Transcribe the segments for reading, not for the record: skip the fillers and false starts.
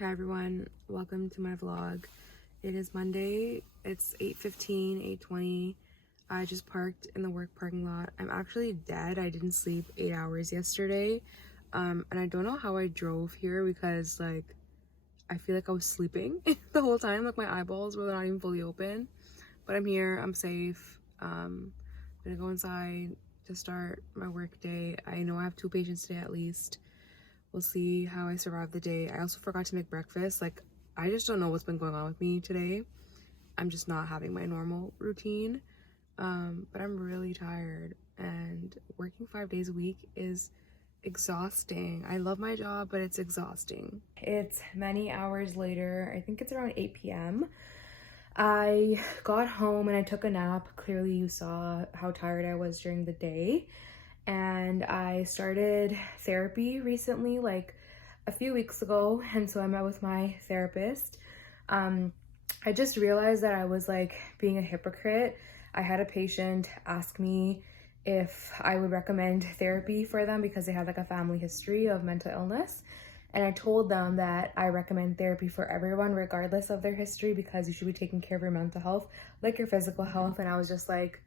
Hi everyone, welcome to my vlog. It is Monday, it's 8:15, 8:20. I just parked in the work parking lot. I'm actually dead. I didn't sleep 8 hours yesterday. And I don't know how I drove here because I feel like I was sleeping the whole time. Like my eyeballs were not even fully open. But I'm here, I'm safe. I'm gonna go inside to start my work day. I know I have 2 patients today at least. We'll see how I survive the day. I also forgot to make breakfast. I just don't know what's been going on with me today. I'm just not having my normal routine. But I'm really tired, and working 5 days a week is exhausting. I love my job, but it's exhausting. It's many hours later. I think it's around 8 p.m. I got home and I took a nap. Clearly you saw how tired I was during the day. And I started therapy recently, like a few weeks ago, and so I met with my therapist. I just realized that I was being a hypocrite. I had a patient ask me if I would recommend therapy for them because they had a family history of mental illness, and I told them that I recommend therapy for everyone regardless of their history because you should be taking care of your mental health like your physical health. And I was just like,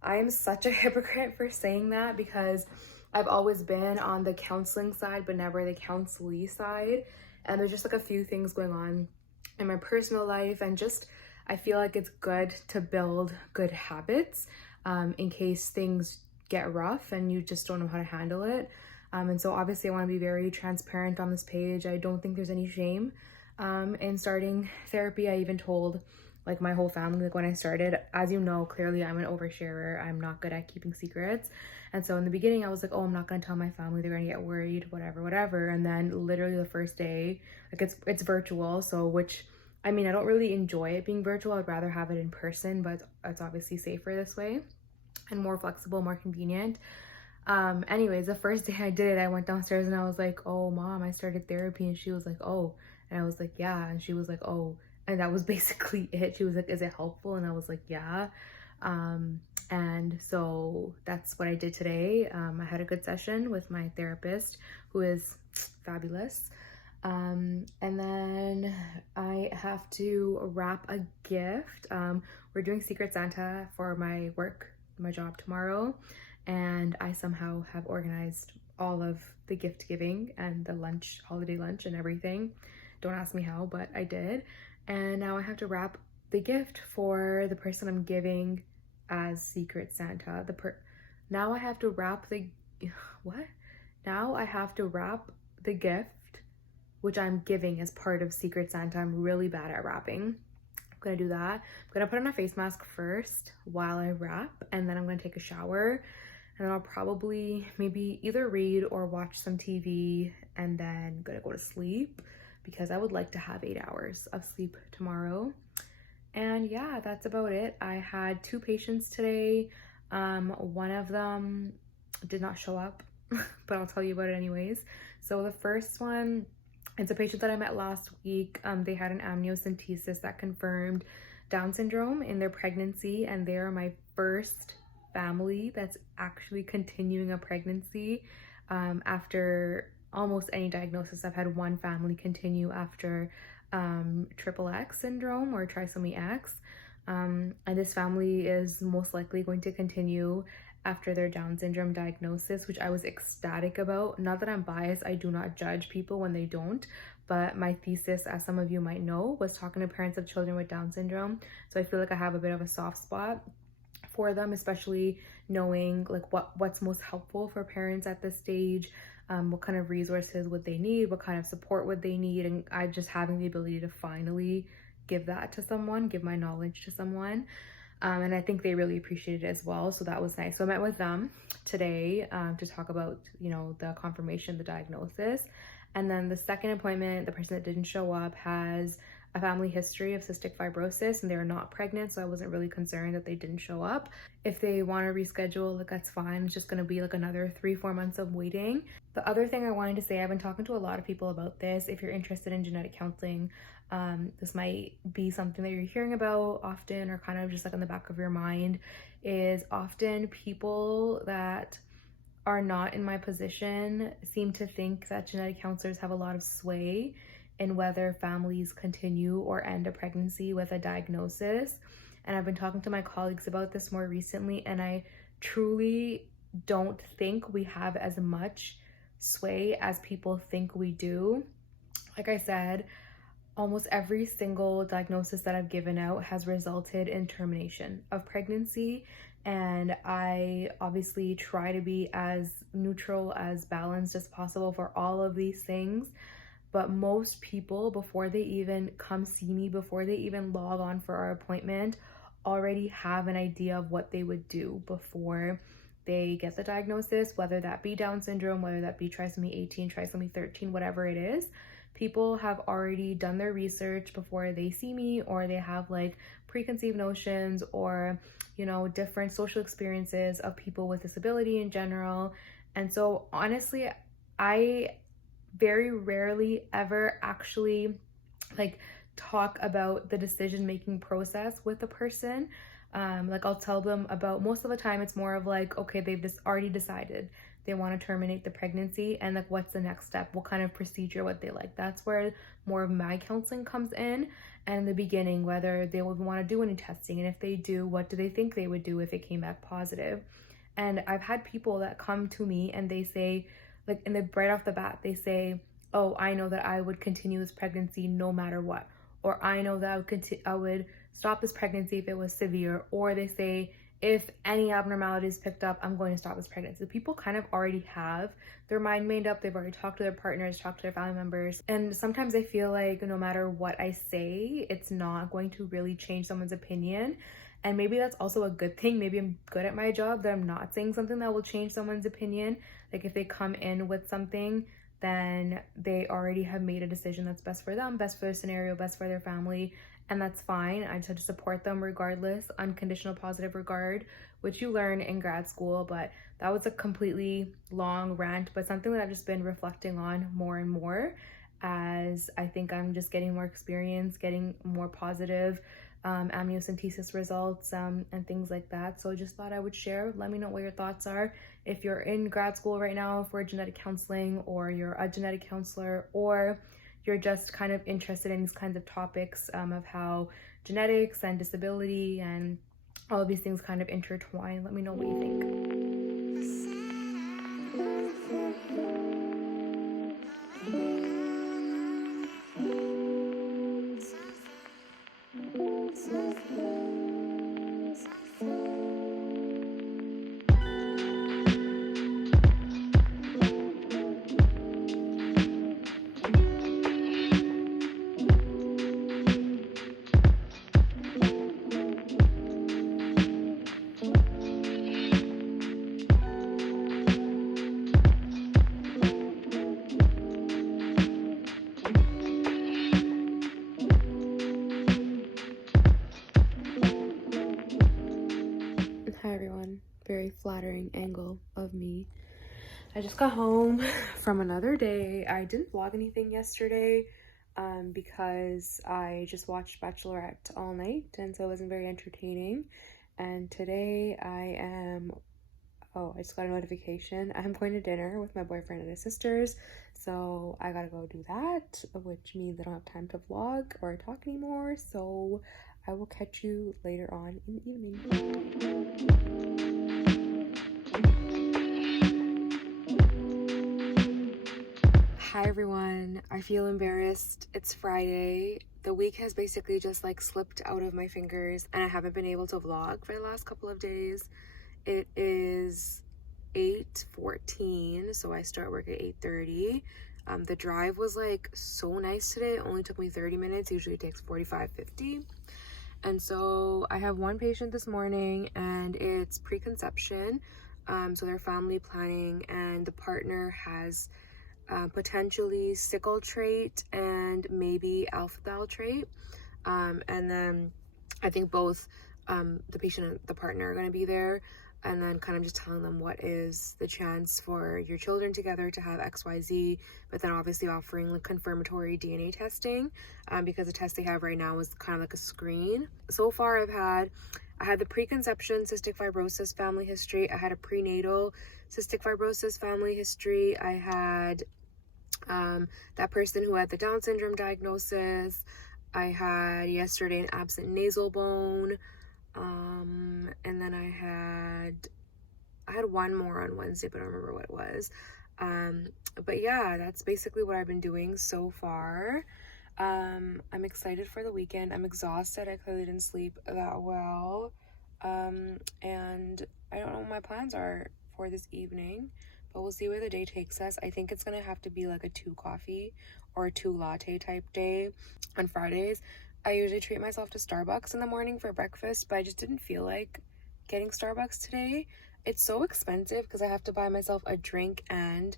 I am such a hypocrite for saying that because I've always been on the counseling side, but never the counselee side. And there's just a few things going on in my personal life. And just, I feel like it's good to build good habits in case things get rough and you just don't know how to handle it. And so obviously I want to be very transparent on this page. I don't think there's any shame in starting therapy. I even told my whole family, when I started, as you know, clearly I'm an oversharer. I'm not good at keeping secrets. And so in the beginning I was like, oh, I'm not gonna tell my family, they're gonna get worried, whatever. And then literally the first day, it's virtual, so which, I mean, I don't really enjoy it being virtual. I'd rather have it in person, but it's obviously safer this way and more flexible, more convenient. Anyways, the first day I did it, I went downstairs and I was like, oh mom, I started therapy. And she was like, oh. And I was like, yeah. And she was like, oh. And that was basically it. She was like, is it helpful? And I was like, yeah. And so that's what I did today. I had a good session with my therapist, who is fabulous. And then I have to wrap a gift. We're doing Secret Santa for my job tomorrow. And I somehow have organized all of the gift giving and the holiday lunch and everything. Don't ask me how, but I did. And now I have to wrap the gift for the person I'm giving as Secret Santa. Now I have to wrap the gift which I'm giving as part of Secret Santa. I'm really bad at wrapping. I'm gonna do that. I'm gonna put on a face mask first while I wrap, and then I'm gonna take a shower, and then I'll probably maybe either read or watch some TV, and then gonna go to sleep because I would like to have 8 hours of sleep tomorrow. And yeah, that's about it. I had 2 patients today. One of them did not show up, but I'll tell you about it anyways. So the first one, it's a patient that I met last week. They had an amniocentesis that confirmed Down syndrome in their pregnancy, and they are my first family that's actually continuing a pregnancy after almost any diagnosis. I've had one family continue after triple X syndrome or trisomy X, and this family is most likely going to continue after their Down syndrome diagnosis, which I was ecstatic about. Not that I'm biased, I do not judge people when they don't, but my thesis, as some of you might know, was talking to parents of children with Down syndrome. So I feel like I have a bit of a soft spot for them, especially knowing what's most helpful for parents at this stage. What kind of resources would they need, what kind of support would they need, and I just having the ability to finally give that to someone, give my knowledge to someone. And I think they really appreciated it as well, so that was nice. So I met with them today to talk about, the confirmation, the diagnosis. And then the second appointment, the person that didn't show up has a family history of cystic fibrosis, and they're not pregnant, so I wasn't really concerned that they didn't show up. If they want to reschedule, that's fine. It's just going to be another 3-4 months of waiting. The other thing I wanted to say, I've been talking to a lot of people about this. If you're interested in genetic counseling, this might be something that you're hearing about often, or kind of just in the back of your mind, is often people that are not in my position seem to think that genetic counselors have a lot of sway in whether families continue or end a pregnancy with a diagnosis. And I've been talking to my colleagues about this more recently, and I truly don't think we have as much sway as people think we do. Like I said, almost every single diagnosis that I've given out has resulted in termination of pregnancy. And I obviously try to be as neutral, as balanced as possible for all of these things. But most people, before they even come see me, before they even log on for our appointment, already have an idea of what they would do before they get the diagnosis, whether that be Down syndrome, whether that be trisomy 18, trisomy 13, whatever it is. People have already done their research before they see me, or they have like preconceived notions or, you know, different social experiences of people with disability in general. And so honestly, I very rarely ever actually like talk about the decision-making process with the person. Like I'll tell them about, most of the time it's more of like, okay, they've just already decided they want to terminate the pregnancy, and like what's the next step, what kind of procedure would they like. That's where more of my counseling comes in. And in the beginning, whether they would want to do any testing, and if they do, what do they think they would do if it came back positive. And I've had people that come to me and they say, like, and they right off the bat, they say, oh, I know that I would continue this pregnancy no matter what. Or I know that I would stop this pregnancy if it was severe. Or they say, if any abnormalities picked up, I'm going to stop this pregnancy. People kind of already have their mind made up. They've already talked to their partners, talked to their family members. And sometimes I feel like no matter what I say, it's not going to really change someone's opinion. And maybe that's also a good thing. Maybe I'm good at my job that I'm not saying something that will change someone's opinion. Like if they come in with something, then they already have made a decision that's best for them, best for their scenario, best for their family, and that's fine. I just have to support them regardless, unconditional positive regard, which you learn in grad school. But that was a completely long rant, but something that I've just been reflecting on more and more as I think I'm just getting more experience, getting more positive amniocentesis results and things like that. So I just thought I would share. Let me know what your thoughts are. If you're in grad school right now for genetic counseling, or you're a genetic counselor, or you're just kind of interested in these kinds of topics of how genetics and disability and all of these things kind of intertwine, let me know what you think. Hi everyone, very flattering angle of me. I just got home from another day. I didn't vlog anything yesterday because I just watched Bachelorette all night, and so it wasn't very entertaining. And today I just got a notification. I'm going to dinner with my boyfriend and his sisters, so I gotta go do that, which means I don't have time to vlog or talk anymore. So I will catch you later on in the evening. Hi everyone, I feel embarrassed. It's Friday. The week has basically just like slipped out of my fingers, and I haven't been able to vlog for the last couple of days. It is 8:14, so I start work at 8:30. The drive was like so nice today. It only took me 30 minutes. Usually it takes 45-50. And so I have one patient this morning, and it's preconception. So they're family planning, and the partner has potentially sickle trait and maybe alpha thal trait. And then I think both the patient and the partner are going to be there, and then kind of just telling them what is the chance for your children together to have XYZ, but then obviously offering like confirmatory DNA testing because the test they have right now is kind of like a screen. So far I had the preconception cystic fibrosis family history. I had a prenatal cystic fibrosis family history. I had that person who had the Down syndrome diagnosis. I had yesterday an absent nasal bone. And then I had one more on Wednesday, but I don't remember what it was. But yeah, that's basically what I've been doing so far. I'm excited for the weekend. I'm exhausted. I clearly didn't sleep that well. And I don't know what my plans are for this evening, but we'll see where the day takes us. I think it's gonna have to be like a 2 coffee or a 2 latte type day on Fridays. I usually treat myself to Starbucks in the morning for breakfast, but I just didn't feel like getting Starbucks today. It's so expensive because I have to buy myself a drink and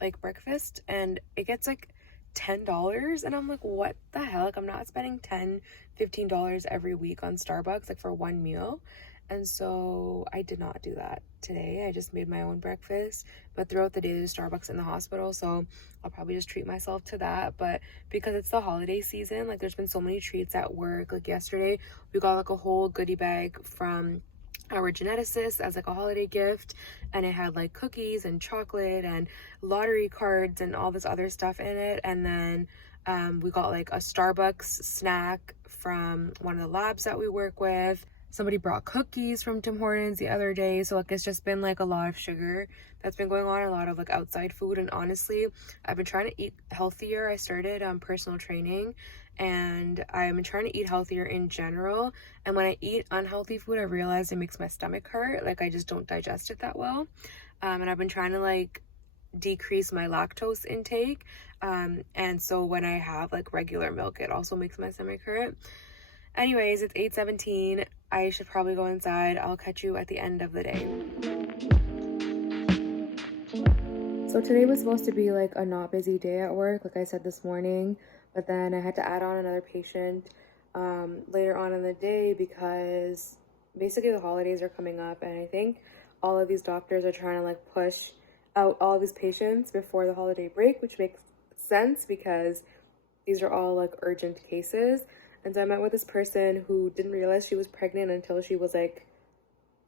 like breakfast, and it gets like $10, and I'm like, what the hell? Like, I'm not spending $10-15 every week on Starbucks like for one meal. And so I did not do that today. I just made my own breakfast, but throughout the day there's Starbucks in the hospital, so I'll probably just treat myself to that. But because it's the holiday season, like there's been so many treats at work. Like yesterday we got like a whole goodie bag from our geneticist as like a holiday gift, and it had like cookies and chocolate and lottery cards and all this other stuff in it. And then we got like a Starbucks snack from one of the labs that we work with. Somebody brought cookies from Tim Hortons the other day. So like it's just been like a lot of sugar that's been going on, a lot of like outside food. And honestly, I've been trying to eat healthier. I started personal training, and I'm trying to eat healthier in general. And when I eat unhealthy food, I realize it makes my stomach hurt. Like I just don't digest it that well. And I've been trying to like decrease my lactose intake. And so when I have like regular milk, it also makes my stomach hurt. Anyways, it's 8:17. I should probably go inside. I'll catch you at the end of the day. So today was supposed to be like a not busy day at work, like I said this morning, but then I had to add on another patient later on in the day because basically the holidays are coming up, and I think all of these doctors are trying to like push out all of these patients before the holiday break, which makes sense because these are all like urgent cases. And so I met with this person who didn't realize she was pregnant until she was like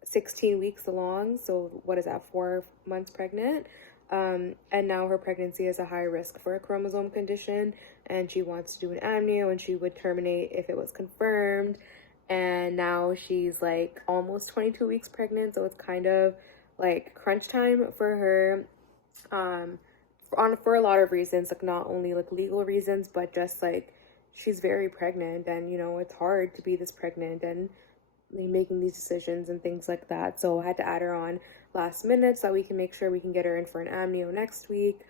16 weeks along. So what is that, 4 months pregnant? And now her pregnancy is a high risk for a chromosome condition, and she wants to do an amnio, and she would terminate if it was confirmed. And now she's like almost 22 weeks pregnant, so it's kind of like crunch time for her, for a lot of reasons, like not only like legal reasons, but just like she's very pregnant, and you know, it's hard to be this pregnant and making these decisions and things like that. So I had to add her on last minute so that we can make sure we can get her in for an amnio next week.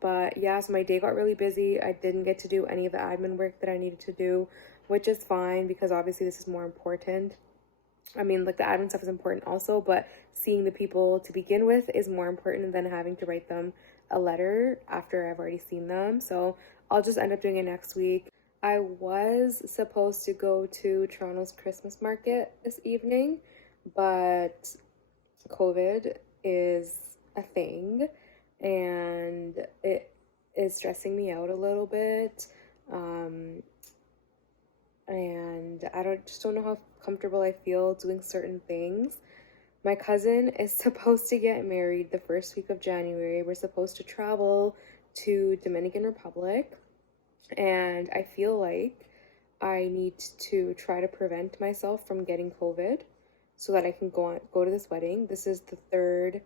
But yeah, so my day got really busy. I didn't get to do any of the admin work that I needed to do, which is fine because obviously this is more important. I mean, like the admin stuff is important also, but seeing the people to begin with is more important than having to write them a letter after I've already seen them. So I'll just end up doing it next week. I was supposed to go to Toronto's Christmas market this evening, but COVID is a thing and it is stressing me out a little bit. And I just don't know how comfortable I feel doing certain things. My cousin is supposed to get married the first week of January. We're supposed to travel to Dominican Republic, and I feel like I need to try to prevent myself from getting COVID so that I can go to this wedding. This is the 3rd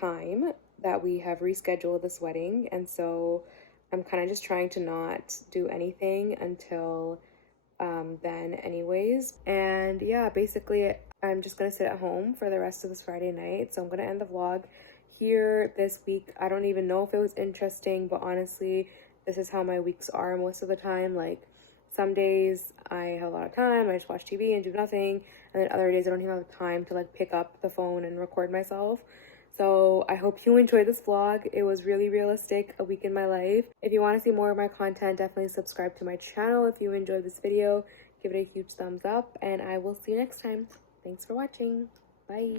time that we have rescheduled this wedding, and so I'm kind of just trying to not do anything until then anyways. And yeah, basically I'm just gonna sit at home for the rest of this Friday night. So I'm gonna end the vlog here this week. I don't even know if it was interesting, but honestly, this is how my weeks are most of the time. Like some days I have a lot of time, I just watch TV and do nothing, and then other days I don't even have time to like pick up the phone and record myself. So I hope you enjoyed this vlog. It was really realistic, a week in my life. If you want to see more of my content, definitely subscribe to my channel. If you enjoyed this video, give it a huge thumbs up, and I will see you next time. Thanks for watching. Bye.